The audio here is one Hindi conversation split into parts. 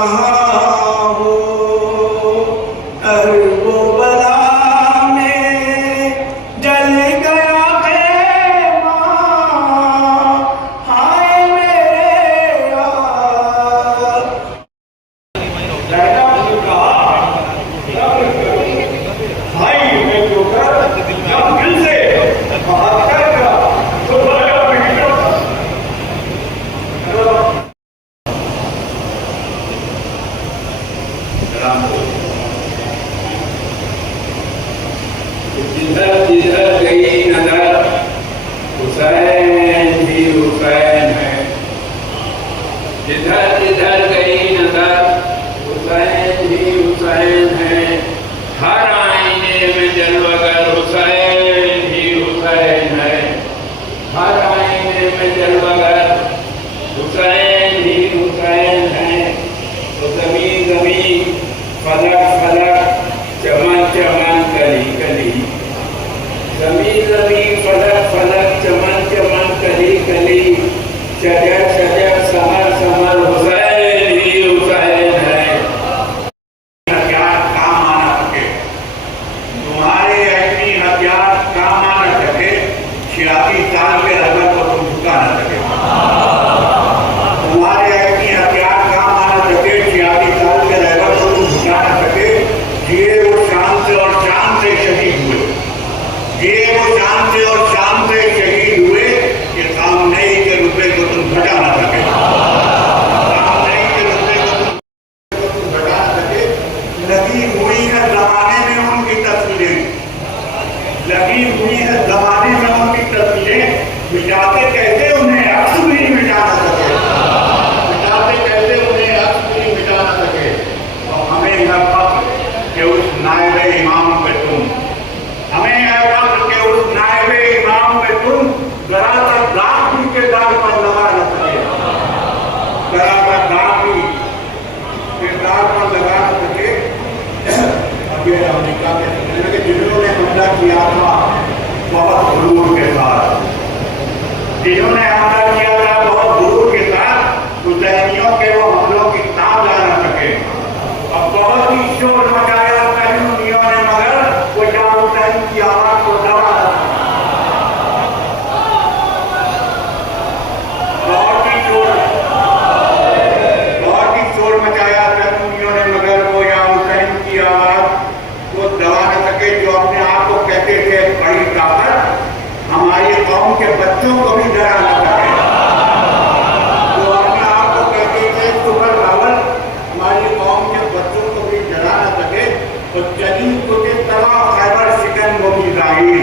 कहाँ हो, अरबो बला में जल गया खेमा, हाय मेरे यार। भाई मैं जो कर जब दिल से बात कर तो जिधर जिधर गई नजर हुसैन ही हुसैन है, जिधर जिधर गई नजर हुसैन ही हुसैन है, हर आईने में जलवागर हुसैन ही हुसैन है, हर आईने में जलवागर हुसैन ही हुसैन है। तो ज़मीं ज़मीं फलक फलक चमन चमन कली कली, ज़मीं ज़मीं फलक फलक चमन चमन कली कली, शजर शजर समर समर हुसैन ही हुसैन है। हथियार काम आना सके, तुम्हारे ऐसी हथियार काम आना सके, 86 साल के रगत को तुम झुका न सके। तुम्हारे ऐसी हथियार काम आना सके, 86 साल के रगत को तुम झुका न सके। ये वो शान से और शान से शहीद हुए, ये वो शान से और शान से शहीद हुए कि सामने के रुपए को तुम घटा ना सके, सामने के रुपए को तुम घटा ना सके। लगी हुई है जमाने में उनकी तस्वीरें, लगी हुई है जमाने में उनकी तस्वीरें, मिटाते कैसे उन्हें अक्स भी मिटा ना सके, मिटाते कैसे उन्हें अक्स भी मिटा ना सके। और हमें यह फख्र कि उस नायबे इमाम पे तुम, हमें यह फख्र कि उस नायबे इमाम पे तुम जरा सा दाग भी के दाग पर लगा न सके, जरा सा दाग भी के दाग पर लगा न सके। अब ये अमेरिका के जिन्होंने हमला किया था बहुत गुरूर के साथ, जिन्होंने हमला किया था बहुत गुरूर के साथ, हुसैनियों के वो हमलों की ताब ला न सके। अब बहुत ही शोर मचाया हुसैनियों ने, मगर वो शाह हुसैन की आवाज को दबा बहुत ही शोर मचाया हुसैनियों ने, मगर वो शाह हुसैन की आवाज को दबा न सके। जो अपने आप को कहते थे बड़ी ताकत, हमारी कौम के बच्चों को भी डरा न सके, जो अपने आप को कहते थे सुपर पावर, हमारी कौम के बच्चों को भी डरा न सके। तो चली को किस तरह खैबर शिकन वो मिसाइल,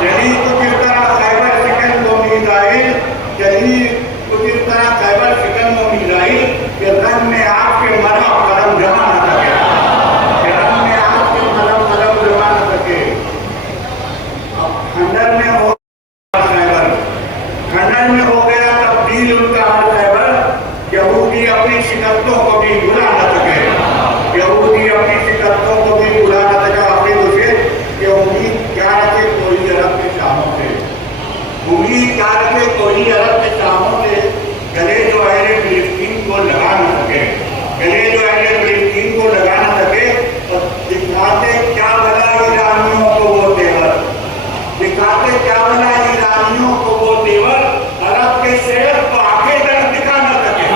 चली को किस तरह खैबर शिकन वो मिसाइल, चली को किस तरह खैबर शिकन वो मिसाइल कि रंग में आपके मरहम कदम जमा न सके, रंग में आपके मरहम कदम जमा न सके। अब खंडर में हो खैबर, खंडर में हो गया तब्दील उनका हर खैबर। यहूदी अपनी शिकस्तों को भी भुला न सके, यहूदी अपनी शिकस्तों को भी भुला न सका। अपने उसे कि उम्मीद क्या रखे कोई अरब के शामों से, उम्मीद क्या रखे कोई अरब के शामों से, गले जो अहले फिलिस्तीन को लगा न सके, गले जो अहले फिलिस्तीन को लगा न सके। तो दिखाते क्या भला ईरानियों को वो तेवर, दिखाते क्या भला ईरानियों को वो तेवर, अरब के शेर को आगे तक दिखा न सके।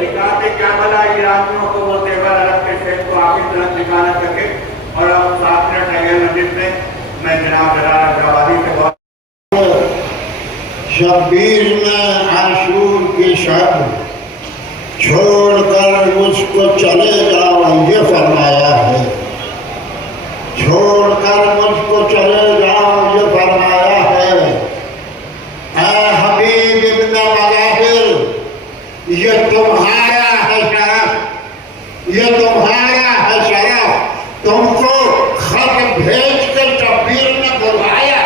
दिखाते क्या भला ईरानियों को वो तेवर, अरब के शेर को आगे तक दिखा न सके। और अब 7 मिनट लगे मस्जिद में, मैं जनाब जलाल जवादी से बहुत 26 में आशूर की शब छोड़कर मुझको चले जाओ, ये फरमाया है, छोड़कर मुझको चले जाओ ये फरमाया है। ऐ हबीब इब्न मलाहिर, ये तुम्हारा है शरफ, ये तुम्हारा है शरफ, तुमको खत भेज कर शब्बीर ने बुलाया,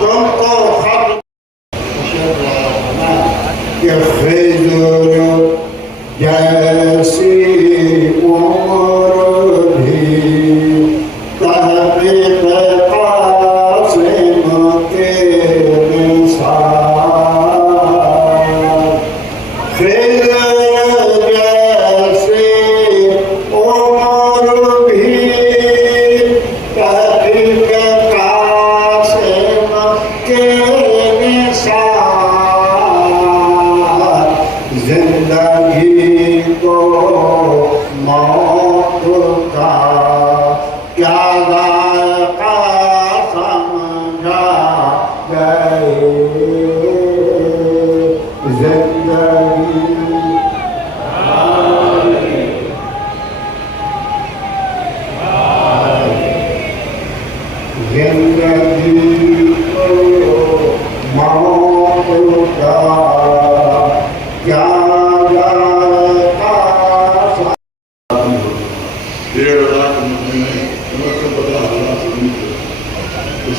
तुमको खत जैसी उम्र भी का क्या जायका समझा गए जिंदगी जिंदगी को मौत का क्या जायका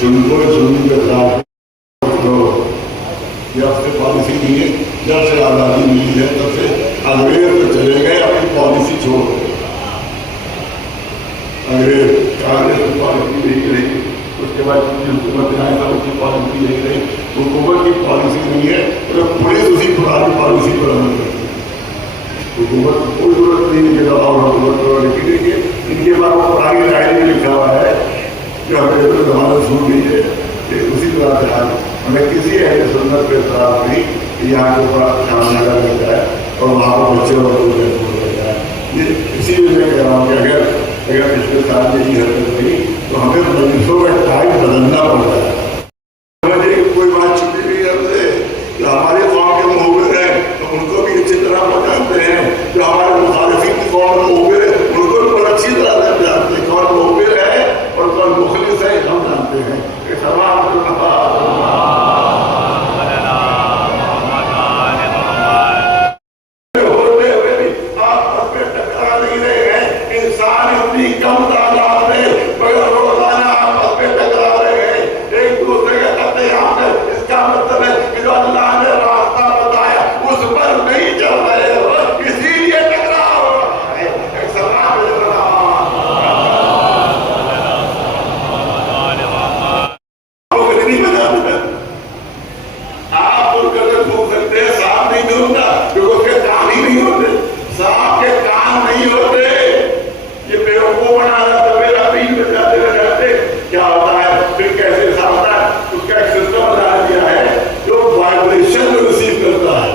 उनको जुम्मन के साथ जब से पॉलिसी नहीं है, जब से आज़ादी मिली है तब से अंग्रेज तो चले गए, अपनी पॉलिसी छोड़ गए। अंग्रेज कांग्रेस की पॉलिसी नहीं रही, उसके बाद हुकूमत आए तब उसकी पॉलिसी नहीं रही। हुकूमत की पॉलिसी नहीं है तो पुलिस उसी पुरानी पॉलिसी पर अमल करती है। हुकूमत को कोई जरूरत नहीं है दबाव हुकूमत को, लेकिन देखिए इनके पास वो पुरानी डायरी में लिखा हुआ है जो हमें तो जमाना सुन लीजिए कि उसी तरह से आज हमें किसी ऐसे सुन्नत के साथ नहीं कि यहाँ के ऊपर सामने लगता है और वहाँ पर बच्चे और लगता है। ये इसीलिए मैं कह रहा हूँ कि अगर पिछले साल में ये हरकत हुई तो हमें मजलिसों का टाइम बदलना पड़ता है। कोई बात छुपी हुई है हमसे कि हमारे कौम के मुखबिर हैं तो उनको भी अच्छी तरह पहचानते हैं, जो हमारे मुखालिफिन की कौम के मुखबिर है उनको भी बहुत अच्छी तरह से जानते हैं, कौन मुखबिर है और कौन मुखलिस है हम जानते हैं। होते हुए भी आपस में टकरा नहीं रहे हैं। इंसान इतनी कम तादाद में मगर रोजाना आपस में टकरा रहे हैं, एक दूसरे के कत्लेआम है। इसका मतलब है कि जो अल्लाह ने रास्ता बताया उस पर नहीं चल रहे हो, इसीलिए टकराव हो रहा है। एक सलाम आप उनकर भूख सकते हैं, साफ नहीं दूंगा क्योंकि उसके काम ही नहीं होते, साफ के काम नहीं होते। ये बेवकूफ बना रहा था मेरा बीच में जाते रहते क्या होता है, फिर कैसे साफ है उसका एक सिस्टम बना दिया है जो वाइब्रेशन को रिसीव करता है,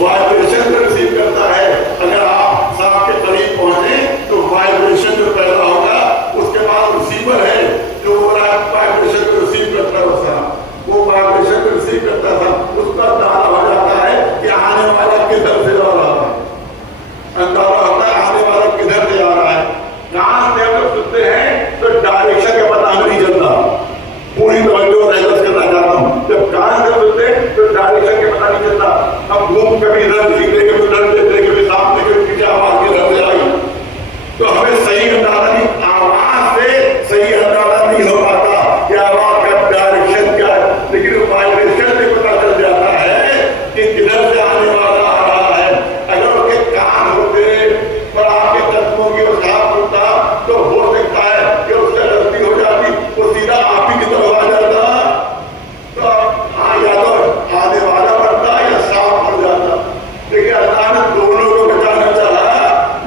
वाइब्रेशन को रिसीव करता है। अगर आप साफ के करीब पहुंचे तो वाइब्रेशन जो पैदा होगा उसके बाद रिसीवर है जो वाइब्रेशन को रिसीव करता है, वो वाइब्रेशन को रिसीव करता था, उस पर अंदाजा हो जाता है कि आने वाला किधर से आ रहा है, अंदाजा होता है आने वाला किधर से आ रहा है। कान से अगर सुनते हैं तो डायरेक्शन का पता नहीं चलता, पूरी तवज्जो रेगस करना चाहता हूँ। जब कान से सुनते तो डायरेक्शन का पता नहीं चलता, हम घूम कभी इधर देखते कभी उधर देखते कभी सामने कभी पीछे आवाज किधर से आई, तो हमें सही अंदाजा नहीं, आवाज से सही अंदाजा नहीं हो पाता कि आवाज का डायरेक्शन क्या है, लेकिन वाइब्रेशन से पता चल जाता है कि किधर से आने वाला आ रहा है। अगर उसके कान होते और आपके कदमों की ओर साफ होता तो हो सकता है कि उससे गलती हो जाती, वो सीधा आप ही की तरफ आ जाता, तो या तो आने वाला बनता या साफ पड़ जाता। देखिए अल्लाह ने दोनों को बचाना चाहा,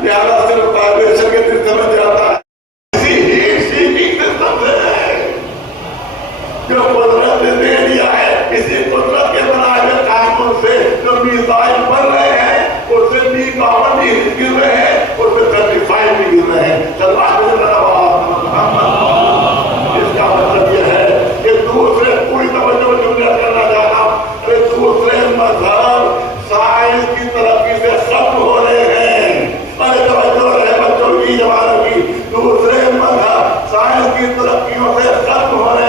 लिहाजा सिर्फ वाइब्रेशन के दिन समझ जाता है। इसी हीट सीकिंग सिस्टम है जो कुदरत ने दे दिया है, इसी कुदरत के बनाए हुए कानून से जो मिसाइल बन रहे हैं उससे B-52 गिर रहे हैं, उससे 35 भी गिर रहे हैं। इसका मतलब यह है कि दूसरे पूरी तवज्जो जुमला करना चाहता हूं, अरे दूसरे मजहब साइंस की तरक्की से खत्म हो रहे हैं। अरे तवज्जो रहे बच्चों की जवानों की, दूसरे मजहब साइंस की तरक्कियों से खत्म हो रहे हैं।